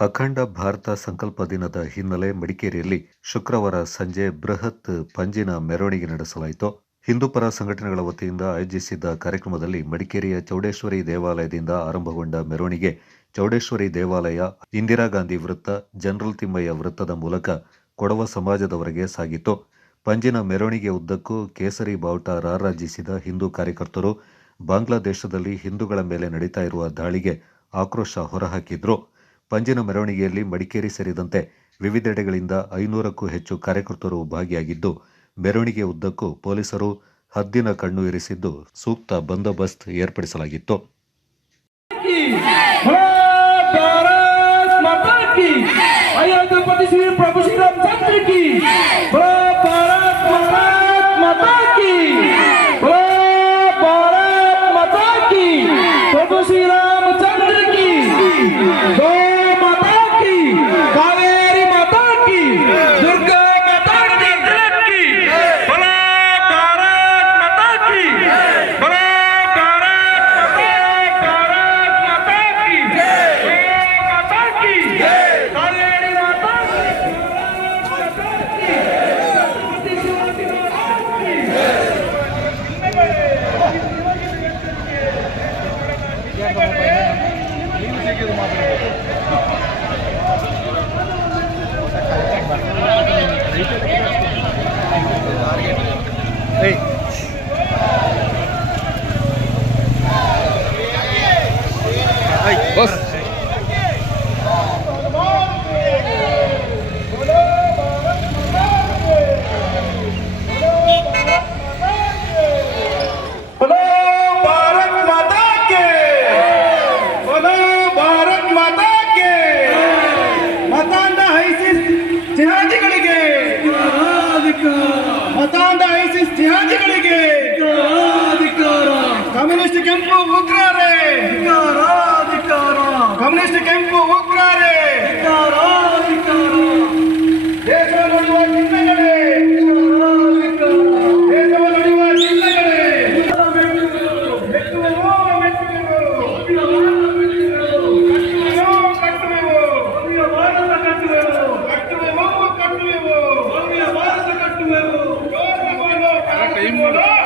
ಅಖಂಡ ಭಾರತ ಸಂಕಲ್ಪ ದಿನದ ಹಿನ್ನೆಲೆ ಮಡಿಕೇರಿಯಲ್ಲಿ ಶುಕ್ರವಾರ ಸಂಜೆ ಬೃಹತ್ ಪಂಜಿನ ಮೆರವಣಿಗೆ ನಡೆಸಲಾಯಿತು. ಹಿಂದೂಪರ ಸಂಘಟನೆಗಳ ವತಿಯಿಂದ ಆಯೋಜಿಸಿದ್ದ ಕಾರ್ಯಕ್ರಮದಲ್ಲಿ ಮಡಿಕೇರಿಯ ಚೌಡೇಶ್ವರಿ ದೇವಾಲಯದಿಂದ ಆರಂಭಗೊಂಡ ಮೆರವಣಿಗೆ ಚೌಡೇಶ್ವರಿ ದೇವಾಲಯ, ಇಂದಿರಾ ಗಾಂಧಿ ವೃತ್ತ, ಜನರಲ್ ತಿಮ್ಮಯ್ಯ ವೃತ್ತದ ಮೂಲಕ ಕೊಡವ ಸಮಾಜದವರೆಗೆ ಸಾಗಿತು ಪಂಜಿನ ಮೆರವಣಿಗೆ ಉದ್ದಕ್ಕೂ ಕೇಸರಿ ಬಾವುಟ ರಾರಾಜಿಸಿದ ಹಿಂದೂ ಕಾರ್ಯಕರ್ತರು, ಬಾಂಗ್ಲಾದೇಶದಲ್ಲಿ ಹಿಂದೂಗಳ ಮೇಲೆ ನಡೀತಾ ಇರುವ ದಾಳಿಗೆ ಆಕ್ರೋಶ ಹೊರಹಾಕಿದ್ರು. ಪಂಜಿನ ಮೆರವಣಿಗೆಯಲ್ಲಿ ಮಡಿಕೇರಿ ಸೇರಿದಂತೆ ವಿವಿಧೆಡೆಗಳಿಂದ ಐನೂರಕ್ಕೂ ಹೆಚ್ಚು ಕಾರ್ಯಕರ್ತರು ಭಾಗಿಯಾಗಿದ್ದು, ಮೆರವಣಿಗೆ ಉದ್ದಕ್ಕೂ ಪೊಲೀಸರು ಹದ್ದಿನ ಕಣ್ಣು ಇರಿಸಿದ್ದು ಸೂಕ್ತ ಬಂದೋಬಸ್ತ್ ಏರ್ಪಡಿಸಲಾಗಿತ್ತು. की eight. Boss. ಮತಾಂಡ ತ್ಯಾಗಿಗಳಿಗೆ. ಕಮ್ಯುನಿಸ್ಟ್ ಕೆಂಪು ಉಗ್ರರೇ. ಕಮ್ಯುನಿಸ್ಟ್ ಕೆಂಪು ಉಗ್ರ aí, mano.